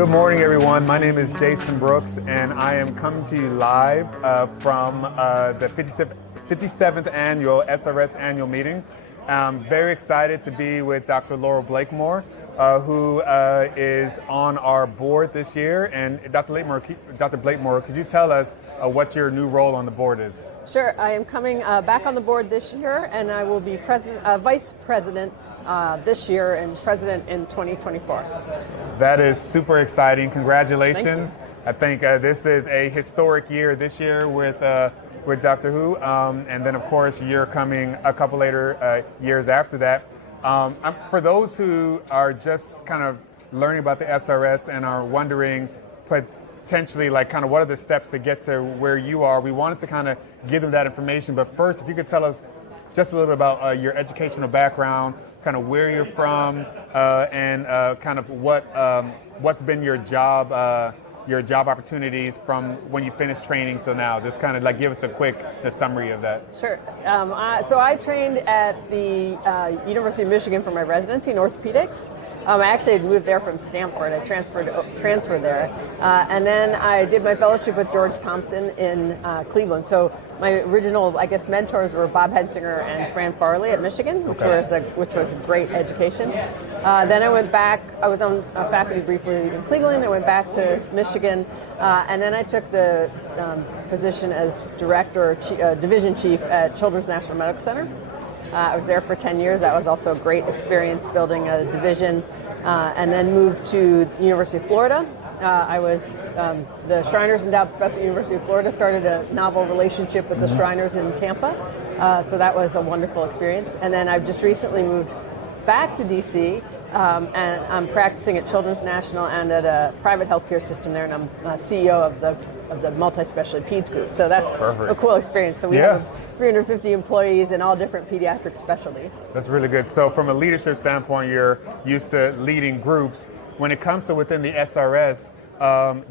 Good morning, everyone. My name is Jaysson Brooks, and I am coming to you live from the 57th annual SRS annual meeting. I'm very excited to be with Dr. Laurel Blakemore, who is on our board this year. And Dr. Blakemore, could you tell us what your new role on the board is? Sure. I am coming back on the board this year, and I will be vice president this year and president in 2024. That is super exciting. Congratulations. Thank you. I think this is a historic year this year with Doctor Who, and then of course you're coming a couple later years after that. For those who are just kind of learning about the SRS and are wondering potentially like kind of what are the steps to get to where you are, we wanted to kind of give them that information. But first, if you could tell us just a little bit about your educational background, kind of where you're from, and kind of what's been your job opportunities from when you finished training till now. Just kind of like give us a quick summary of that. Sure. So I trained at the University of Michigan for my residency in orthopedics. I actually had moved there from Stanford. I transferred there. And then I did my fellowship with George Thompson in Cleveland. So my original, I guess, mentors were Bob Hensinger and Fran Farley at Michigan, which was a great education. Then I went back. I was on faculty briefly in Cleveland. I went back to Michigan, and then I took the position as director, division chief at Children's National Medical Center. I was there for 10 years. That was also a great experience building a division, and then moved to the University of Florida. I was the Shriners Endowed Professor at the University of Florida, started a novel relationship with the Shriners in Tampa, so that was a wonderful experience. And then I've just recently moved back to DC, and I'm practicing at Children's National and at a private healthcare system there, and I'm CEO of the multi-specialty peds group. So that's a cool experience. So we have 350 employees in all different pediatric specialties. That's really good. So from a leadership standpoint, you're used to leading groups. When it comes to within the SRS,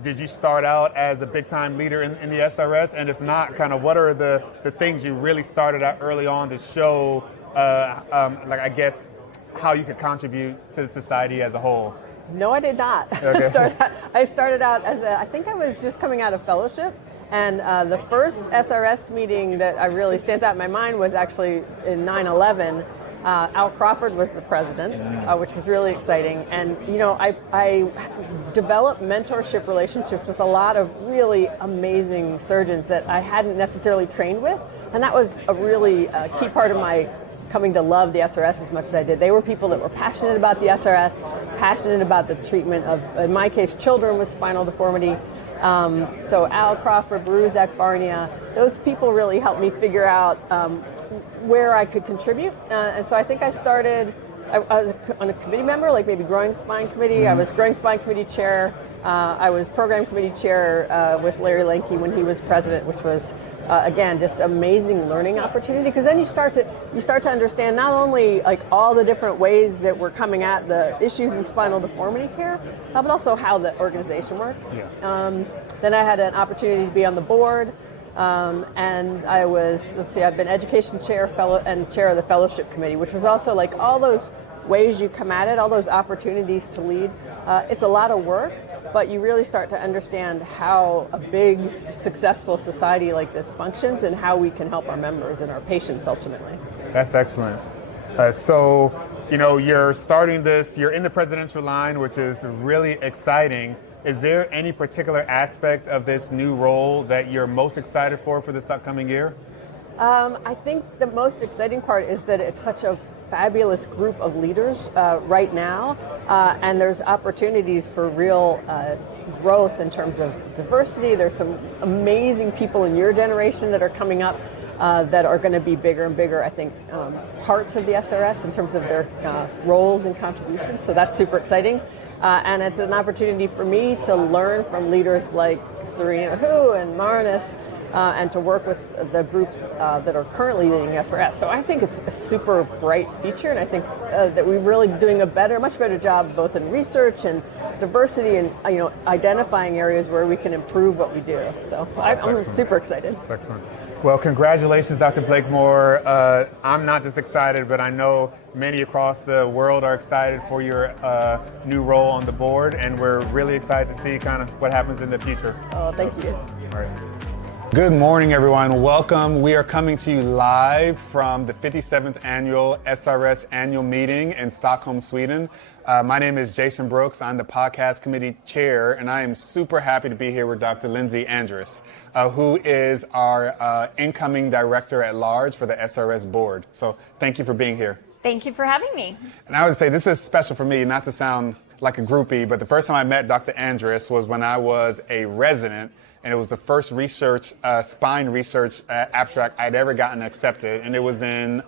did you start out as a big-time leader in the SRS? And if not, kind of what are the things you really started out early on to show, like I guess, how you could contribute to the society as a whole? No, I did not. Okay. I started out as I think I was just coming out of fellowship. And the first SRS meeting that I really stands out in my mind was actually in 9/11. Al Crawford was the president, which was really exciting. And, you know, I developed mentorship relationships with a lot of really amazing surgeons that I hadn't necessarily trained with. And that was a really key part of my coming to love the SRS as much as I did. They were people that were passionate about the SRS, passionate about the treatment of, in my case, children with spinal deformity. So Al Crawford, Baruzak Barnia, those people really helped me figure out where I could contribute. And so I think I started, I was on a committee member, like maybe Growing Spine Committee. I was Growing Spine Committee chair. I was Program Committee chair with Larry Lenke when he was president, which was, again, just amazing learning opportunity. Because then you start to understand not only like all the different ways that we're coming at the issues in spinal deformity care, but also how the organization works. Yeah. Then I had an opportunity to be on the board. And I was, I've been education chair, fellow, and chair of the fellowship committee, which was also like all those ways you come at it, all those opportunities to lead. It's a lot of work, but you really start to understand how a big, successful society like this functions and how we can help our members and our patients ultimately. That's excellent. So, you know, you're starting this, you're in the presidential line, which is really exciting. Is there any particular aspect of this new role that you're most excited for this upcoming year? I think the most exciting part is that it's such a fabulous group of leaders right now, and there's opportunities for real growth in terms of diversity. There's some amazing people in your generation that are coming up that are going to be bigger and bigger, I think, parts of the SRS in terms of their roles and contributions. So that's super exciting. And it's an opportunity for me to learn from leaders like Serena Hu and Marnus, and to work with the groups that are currently leading SRS. So I think it's a super bright future, and I think that we're really doing a much better job both in research and diversity and identifying areas where we can improve what we do. So I'm super excited. Excellent. Well, congratulations, Dr. Blakemore. I'm not just excited, but I know many across the world are excited for your new role on the board, and we're really excited to see kind of what happens in the future. Oh, thank you. All right. Good morning, everyone. Welcome. We are coming to you live from the 57th annual SRS annual meeting in Stockholm, Sweden. My name is Jaysson Brooks. I'm the podcast committee chair, and I am super happy to be here with Dr. Lindsay Andras, who is our incoming director at large for the SRS board. So thank you for being here. Thank you for having me. And I would say this is special for me, not to sound like a groupie, but the first time I met Dr. Andras was when I was a resident, and it was the first research, spine research abstract I'd ever gotten accepted, and it was in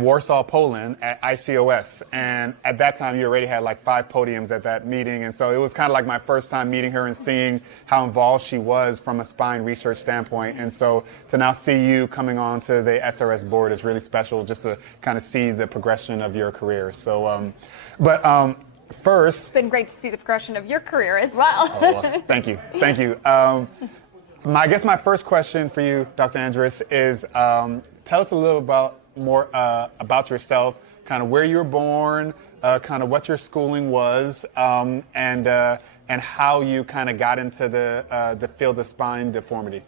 Warsaw, Poland at ICOS. And at that time, you already had like 5 podiums at that meeting. And so it was kind of like my first time meeting her and seeing how involved she was from a spine research standpoint. And so to now see you coming on to the SRS board is really special, just to kind of see the progression of your career. So, first, it's been great to see the progression of your career as well. Well, thank you. Thank you. I guess my first question for you, Dr. Andras, is tell us a little more about yourself, kind of where you were born, kind of what your schooling was, and how you kind of got into the field of spine deformity.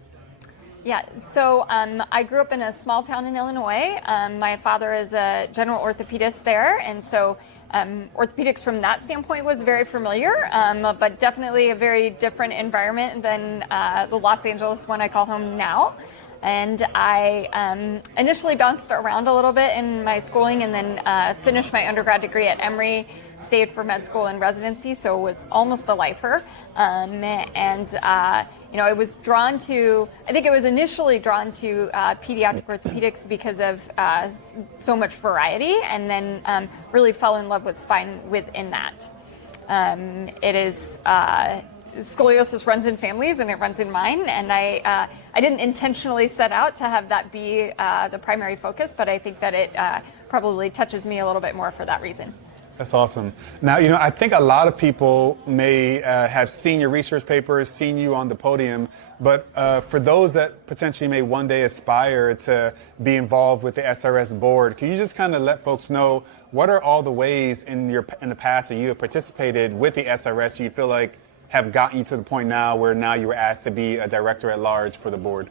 Yeah, so I grew up in a small town in Illinois. My father is a general orthopedist there, and so orthopedics from that standpoint was very familiar, but definitely a very different environment than the Los Angeles one I call home now. And I initially bounced around a little bit in my schooling, and then finished my undergrad degree at Emory, stayed for med school and residency, so was almost a lifer. I was drawn to, I think I was initially drawn to pediatric orthopedics because of so much variety, and then really fell in love with spine within that. It is scoliosis runs in families, and it runs in mine, and I didn't intentionally set out to have that be the primary focus, but I think that it probably touches me a little bit more for that reason. That's awesome. Now, I think a lot of people may have seen your research papers, seen you on the podium, but for those that potentially may one day aspire to be involved with the SRS board, can you just kind of let folks know what are all the ways in the past that you have participated with the SRS you feel like have gotten you to the point now where now you were asked to be a director at large for the board?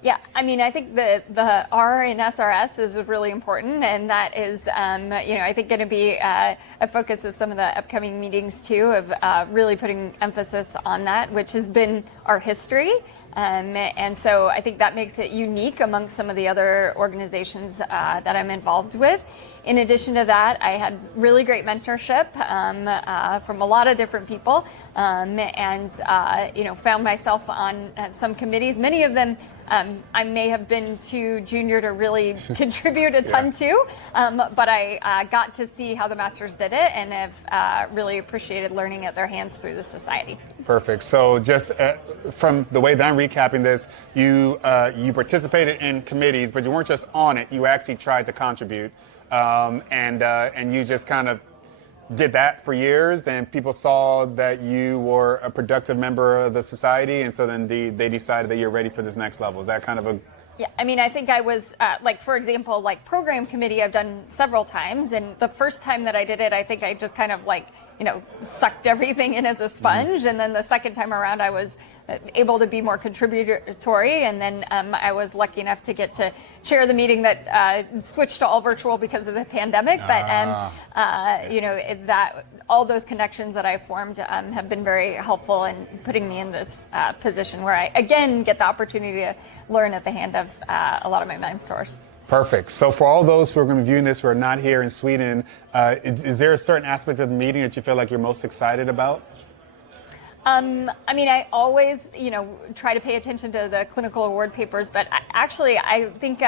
Yeah, I mean, I think the R in SRS is really important, and that is, I think going to be a focus of some of the upcoming meetings too, of really putting emphasis on that, which has been our history. And so I think that makes it unique amongst some of the other organizations that I'm involved with. In addition to that, I had really great mentorship from a lot of different people, and found myself on some committees. Many of them I may have been too junior to really contribute a ton to, but I got to see how the masters did it, and have really appreciated learning at their hands through the society. Perfect. So just from the way that I'm recapping this, you participated in committees, but you weren't just on it. You actually tried to contribute, and you just kind of did that for years, and people saw that you were a productive member of the society, and so then they decided that you're ready for this next level. Is that kind of a... Yeah, I mean, I think I was, for example, program committee I've done several times, and the first time that I did it, I think I just kind of sucked everything in as a sponge, and then the second time around I was able to be more contributory, and then I was lucky enough to get to chair the meeting that switched to all virtual because of the pandemic, but that all those connections that I formed have been very helpful in putting me in this position where I again get the opportunity to learn at the hand of a lot of my mentors. Perfect. So for all those who are going to be viewing this who are not here in Sweden, is there a certain aspect of the meeting that you feel like you're most excited about? I mean, I always, try to pay attention to the clinical award papers, but I think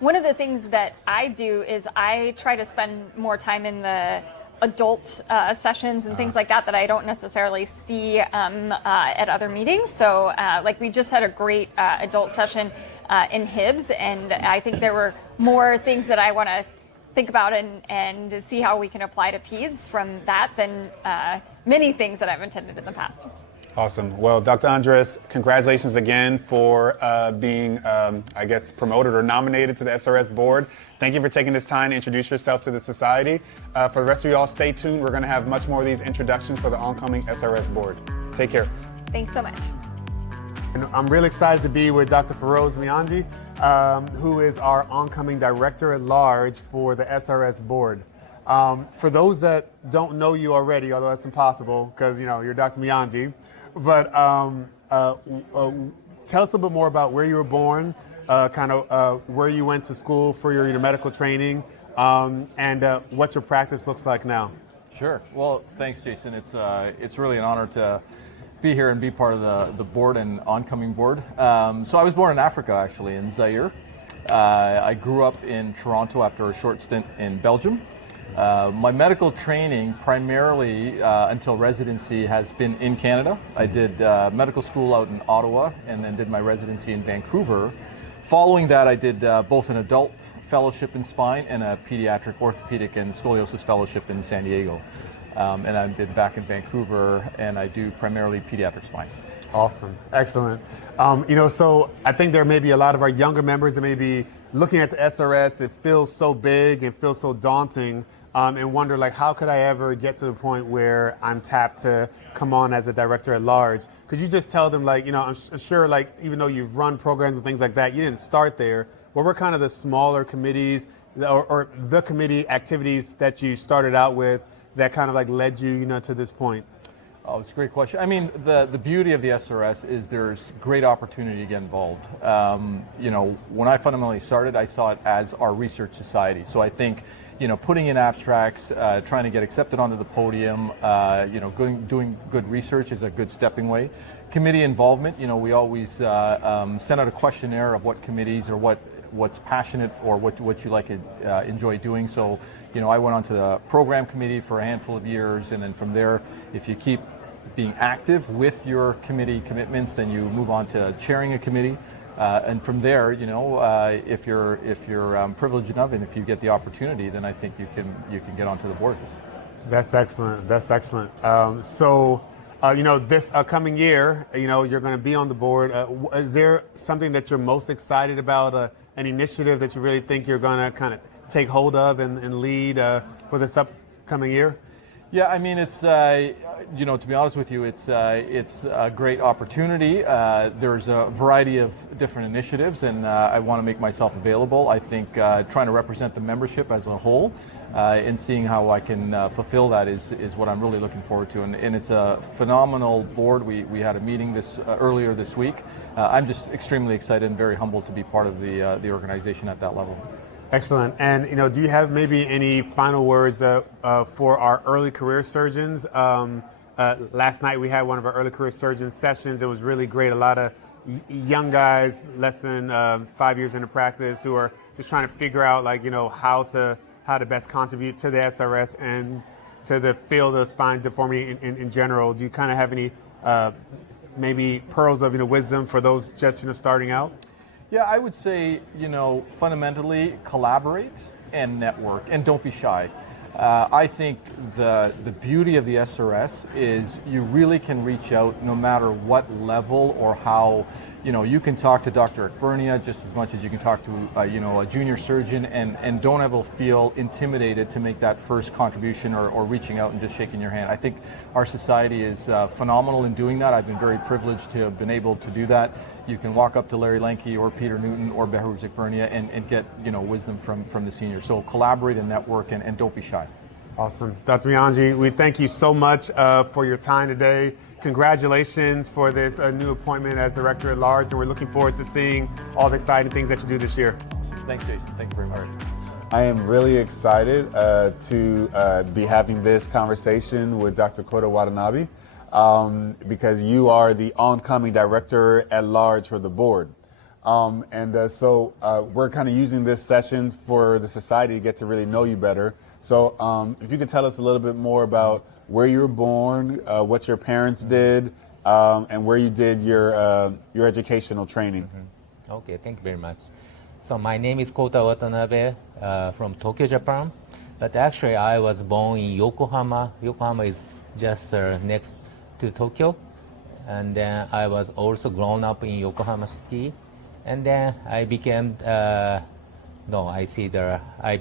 one of the things that I do is I try to spend more time in the adult sessions and things like that I don't necessarily see at other meetings. So we just had a great adult session in HIBS, and I think there were more things that I want to think about and see how we can apply to peds from that than many things that I've attended in the past. Awesome. Well, Dr. Andras, congratulations again for being, I guess, promoted or nominated to the SRS board. Thank you for taking this time to introduce yourself to the society. For the rest of you all, stay tuned. We're going to have much more of these introductions for the oncoming SRS board. Take care. Thanks so much. And I'm really excited to be with Dr. Firoz Miyanji, who is our oncoming director at large for the SRS board. For those that don't know you already, although that's impossible because you're Dr. Miyanji, but tell us a little bit more about where you were born, where you went to school for your medical training, and what your practice looks like now. Sure. Well, thanks, Jaysson. It's really an honor to be here and be part of the board and oncoming board. So I was born in Africa, actually, in Zaire. I grew up in Toronto after a short stint in Belgium. My medical training, primarily until residency, has been in Canada. I did medical school out in Ottawa and then did my residency in Vancouver. Following that, I did both an adult fellowship in spine and a pediatric orthopedic and scoliosis fellowship in San Diego. And I've been back in Vancouver, and I do primarily pediatric spine. Awesome. Excellent. So I think there may be a lot of our younger members that may be looking at the SRS. It feels so big and feels so daunting, and wonder, how could I ever get to the point where I'm tapped to come on as a director at large? Could you just tell them, I'm sure, even though you've run programs and things like that, you didn't start there. What were kind of the smaller committees or the committee activities that you started out with that kind of led you, to this point? Oh, it's a great question. I mean, the beauty of the SRS is there's great opportunity to get involved. When I fundamentally started, I saw it as our research society. So I think, putting in abstracts, trying to get accepted onto the podium, doing good research is a good stepping way. Committee involvement, we always send out a questionnaire of what committees or what's passionate or what you enjoy doing. So, I went on to the program committee for a handful of years, and then from there, if you keep being active with your committee commitments, then you move on to chairing a committee. And from there, if you're privileged enough and if you get the opportunity, then I think you can get onto the board. That's excellent. That's excellent. This coming year, you're going to be on the board. Is there something that you're most excited about? An initiative that you really think you're going to kind of take hold of and lead for this upcoming year? Yeah, I mean, it's to be honest with you, it's a great opportunity. There's a variety of different initiatives, and I want to make myself available. I think trying to represent the membership as a whole and seeing how I can fulfill that is what I'm really looking forward to. And it's a phenomenal board. We had a meeting earlier this week. I'm just extremely excited and very humbled to be part of the organization at that level. Excellent. And, do you have maybe any final words for our early career surgeons? Last night we had one of our early career surgeon sessions. It was really great. A lot of young guys, less than 5 years into practice, who are just trying to figure out, how to best contribute to the SRS and to the field of spine deformity in general. Do you kind of have any maybe pearls of wisdom for those just starting out? Yeah, I would say, fundamentally collaborate and network, and don't be shy. I think the beauty of the SRS is you really can reach out no matter what level or how. You can talk to Dr. Ekbernia just as much as you can talk to a junior surgeon, and don't ever feel intimidated to make that first contribution or reaching out and just shaking your hand. I think our society is phenomenal in doing that. I've been very privileged to have been able to do that. You can walk up to Larry Lenke or Peter Newton or Behruz Ekbernia and get wisdom from the seniors. So collaborate and network and don't be shy. Awesome. Dr. Miyanji, we thank you so much for your time today. Congratulations for this new appointment as Director at Large, and we're looking forward to seeing all the exciting things that you do this year. Thanks, Jaysson. Thank you very much. I am really excited to be having this conversation with Dr. Kota Watanabe because you are the oncoming Director at Large for the board. So we're kind of using this session for the society to get to really know you better. So if you could tell us a little bit more about where you were born, what your parents did, and where you did your educational training. Mm-hmm. Okay, thank you very much. So my name is Kota Watanabe from Tokyo, Japan. But actually, I was born in Yokohama. Yokohama is just next to Tokyo. and then I was also grown up in Yokohama City, and then I became I've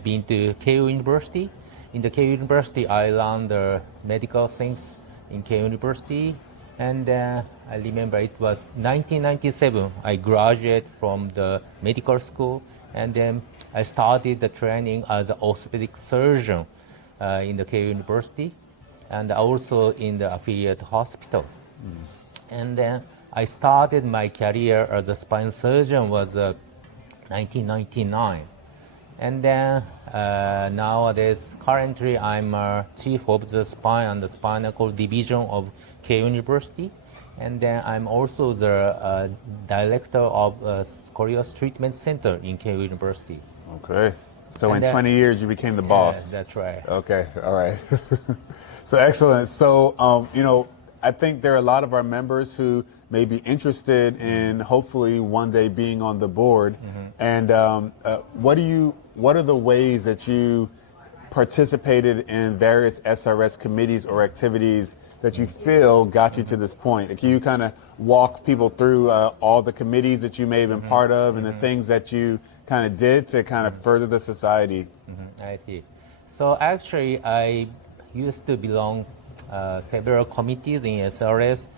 been to Keio University. In the Keio University, I learned the medical things in Keio University, and I remember it was 1997. I graduated from the medical school, and then I started the training as an orthopedic surgeon in the Keio University, and also in the affiliate hospital. And then I started my career as a spine surgeon was 1999. And then nowadays, currently I'm chief of the spine and the spinal cord division of Keio University. And then I'm also the director of Scoliosis Treatment Center in Keio University. Okay. So And in then- 20 years, you became the boss. Yeah, that's right. Okay, all right. So excellent. So, I think there are a lot of our members who may be interested in hopefully one day being on the board. And what are the ways that you participated in various SRS committees or activities that you feel got you to this point? Can you kind of walk people through all the committees that you may have been part of and the things that you kind of did to kind of further the society? I see. So actually, I used to belong several committees in SRS,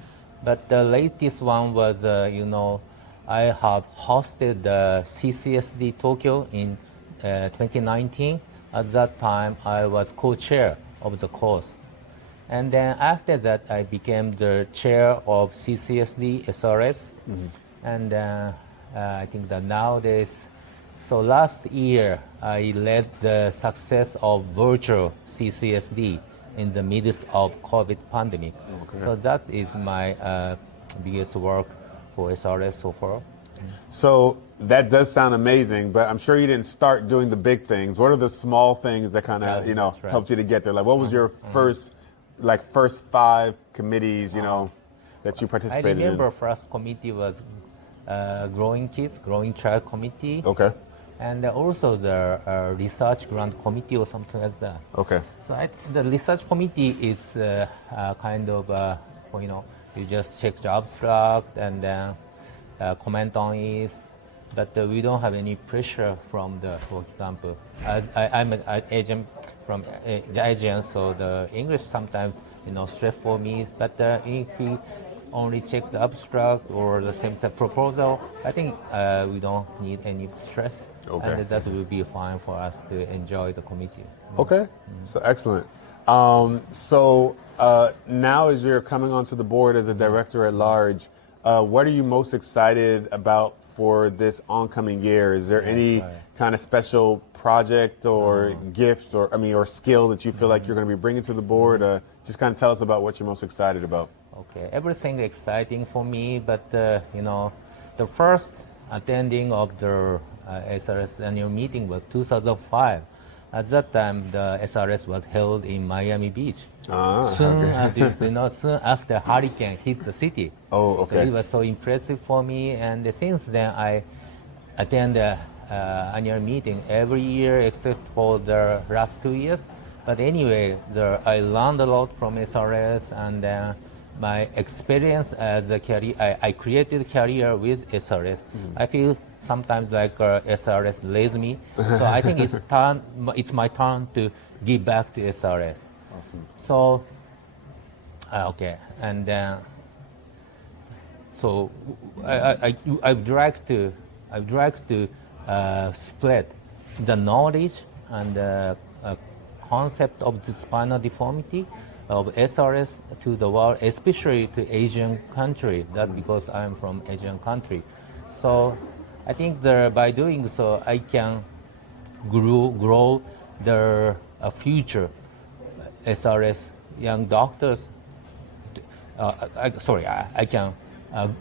but the latest one was, I have hosted the CCSD Tokyo in 2019. At that time, I was co-chair of the course. And then after that, I became the chair of CCSD SRS. And I think that nowadays, so last year, I led the success of virtual CCSD in the midst of COVID pandemic. So that is my biggest work for SRS so far. So that does sound amazing, but I'm sure you didn't start doing the big things. What are the small things that kind of, That's right. helped you to get there? Like, what was your first 5 committees, that you I participated remember first committee was growing child committee. Okay. And also the research grant committee or something like that. Okay. So the research committee is kind of, you just check the abstract and then comment on it. But we don't have any pressure from for example, as I'm an agent from Jaysson, so the English sometimes, stress for me. But if we only check the abstract or the same proposal, I think we don't need any stress. Okay. And that will be fine for us to enjoy the committee. Okay. So excellent. So now as you're coming onto the board as a director at large, what are you most excited about for this oncoming year? Is there any kind of special project or gift or skill that you feel like you're going to be bringing to the board? Just kind of tell us about what you're most excited about. Okay, everything exciting for me, but the first attending of the SRS annual meeting was 2005. At that time, the SRS was held in Miami Beach. Soon after hurricane hit the city. Oh, okay. So it was so impressive for me, and since then I attend the annual meeting every year except for the last 2 years. But anyway, I learned a lot from SRS, and my experience as a career, I created a career with SRS. I feel sometimes like SRS lays me, so I think it's my turn to give back to SRS. Awesome. So, okay, and so I'd like to spread the knowledge and concept of the spinal deformity of SRS to the world, especially to Asian country. That because I'm from Asian country, so I think by doing so, I can grow the future SRS young doctors. I can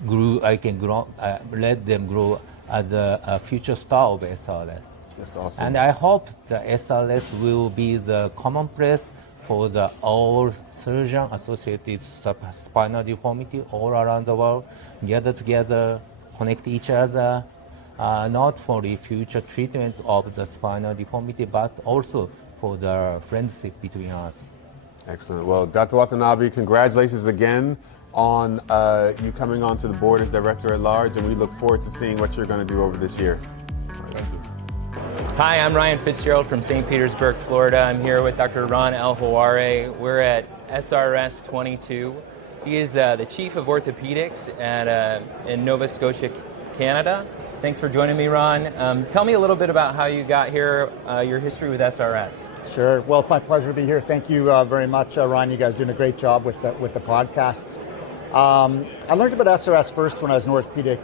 grow. Let them grow as a future star of SRS. That's awesome. And I hope the SRS will be the commonplace for the all surgeon associated spinal deformity all around the world, gather together, connect each other, not for the future treatment of the spinal deformity, but also for the friendship between us. Excellent. Well, Dr. Watanabe, congratulations again on you coming onto the board as Director at Large, and we look forward to seeing what you're going to do over this year. Thank you. Hi, I'm Ryan Fitzgerald from St. Petersburg, Florida. I'm here with Dr. Ron El-Hawary. We're at SRS 22. He is the Chief of Orthopedics in Nova Scotia, Canada. Thanks for joining me, Ron. Tell me a little bit about how you got here, your history with SRS. Sure. Well, it's my pleasure to be here. Thank you very much, Ryan. You guys are doing a great job with the podcasts. I learned about SRS first when I was an orthopedic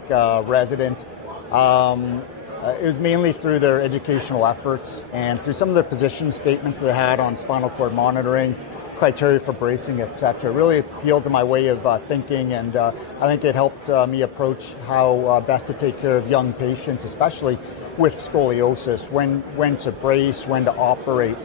resident. It was mainly through their educational efforts and through some of their position statements that they had on spinal cord monitoring, criteria for bracing, etc. It really appealed to my way of thinking, and I think it helped me approach how best to take care of young patients, especially with scoliosis, when to brace, when to operate.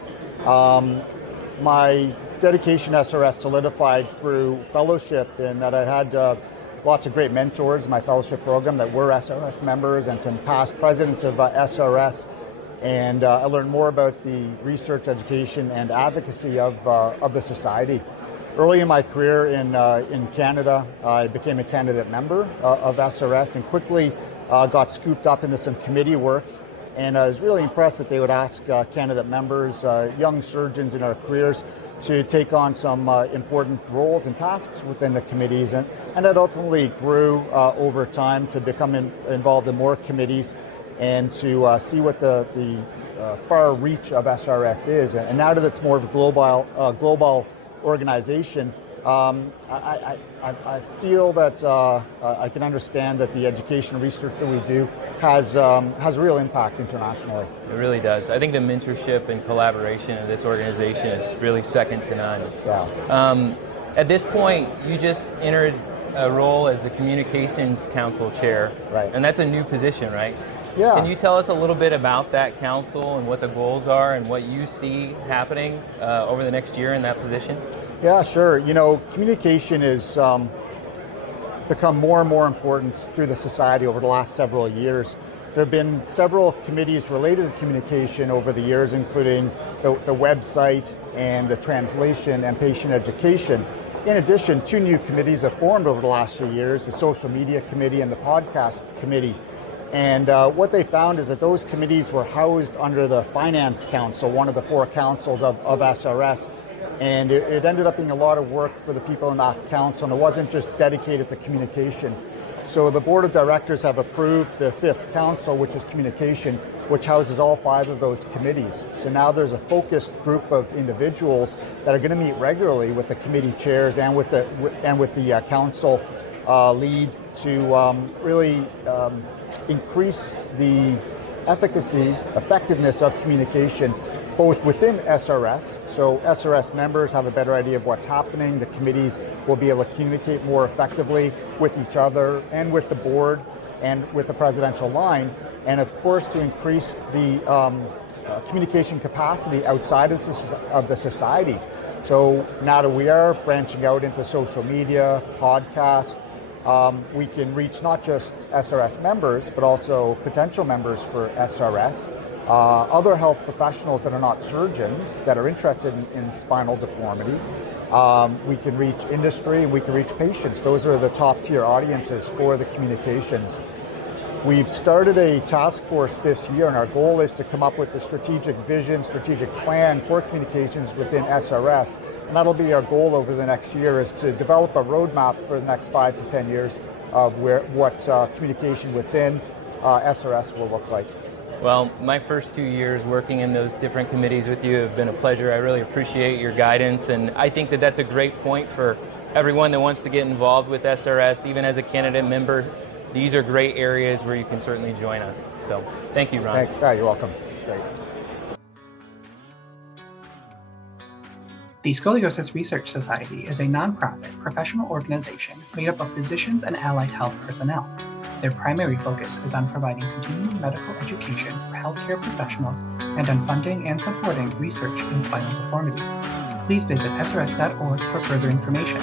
My dedication to SRS solidified through fellowship in that I had lots of great mentors in my fellowship program that were SRS members and some past presidents of SRS. And I learned more about the research, education, and advocacy of the society. Early in my career in Canada, I became a candidate member of SRS and quickly got scooped up into some committee work. And I was really impressed that they would ask candidate members, young surgeons in our careers, to take on some important roles and tasks within the committees. And that ultimately grew over time to become involved in more committees and to see what the far reach of SRS is. And now that it's more of a global organization, I feel that I can understand that the education and research that we do has real impact internationally. It really does. I think the mentorship and collaboration of this organization is really second to none. Yeah. At this point, you just entered a role as the Communications Council Chair, Right. And that's a new position, right? Yeah. Can you tell us a little bit about that council and what the goals are and what you see happening over the next year in that position? Yeah, sure. You know, communication has become more and more important through the society over the last several years. There have been several committees related to communication over the years, including the website and the translation and patient education. In addition, 2 new committees have formed over the last few years, the Social Media Committee and the Podcast Committee. And what they found is that those committees were housed under the Finance Council, one of the 4 councils of SRS. And it ended up being a lot of work for the people in that council, and it wasn't just dedicated to communication. So the board of directors have approved the 5th council, which is communication, which houses all 5 of those committees. So now there's a focused group of individuals that are going to meet regularly with the committee chairs and with the council lead to really increase the effectiveness of communication both within SRS, so SRS members have a better idea of what's happening. The committees will be able to communicate more effectively with each other and with the board and with the presidential line, and of course to increase the communication capacity outside of the society. So now that we are branching out into social media, podcasts, we can reach not just SRS members, but also potential members for SRS, other health professionals that are not surgeons that are interested in spinal deformity. We can reach industry and we can reach patients. Those are the top tier audiences for the communications. We've started a task force this year, and our goal is to come up with a strategic vision, strategic plan for communications within SRS. And that'll be our goal over the next year, is to develop a roadmap for the next 5 to 10 years of what communication within SRS will look like. Well, my first 2 years working in those different committees with you have been a pleasure. I really appreciate your guidance, and I think that that's a great point for everyone that wants to get involved with SRS, even as a candidate member. These are great areas where you can certainly join us. So thank you, Ron. Thanks. Yeah, you're welcome. Great. The Scoliosis Research Society is a nonprofit professional organization made up of physicians and allied health personnel. Their primary focus is on providing continuing medical education for healthcare professionals and on funding and supporting research in spinal deformities. Please visit srs.org for further information.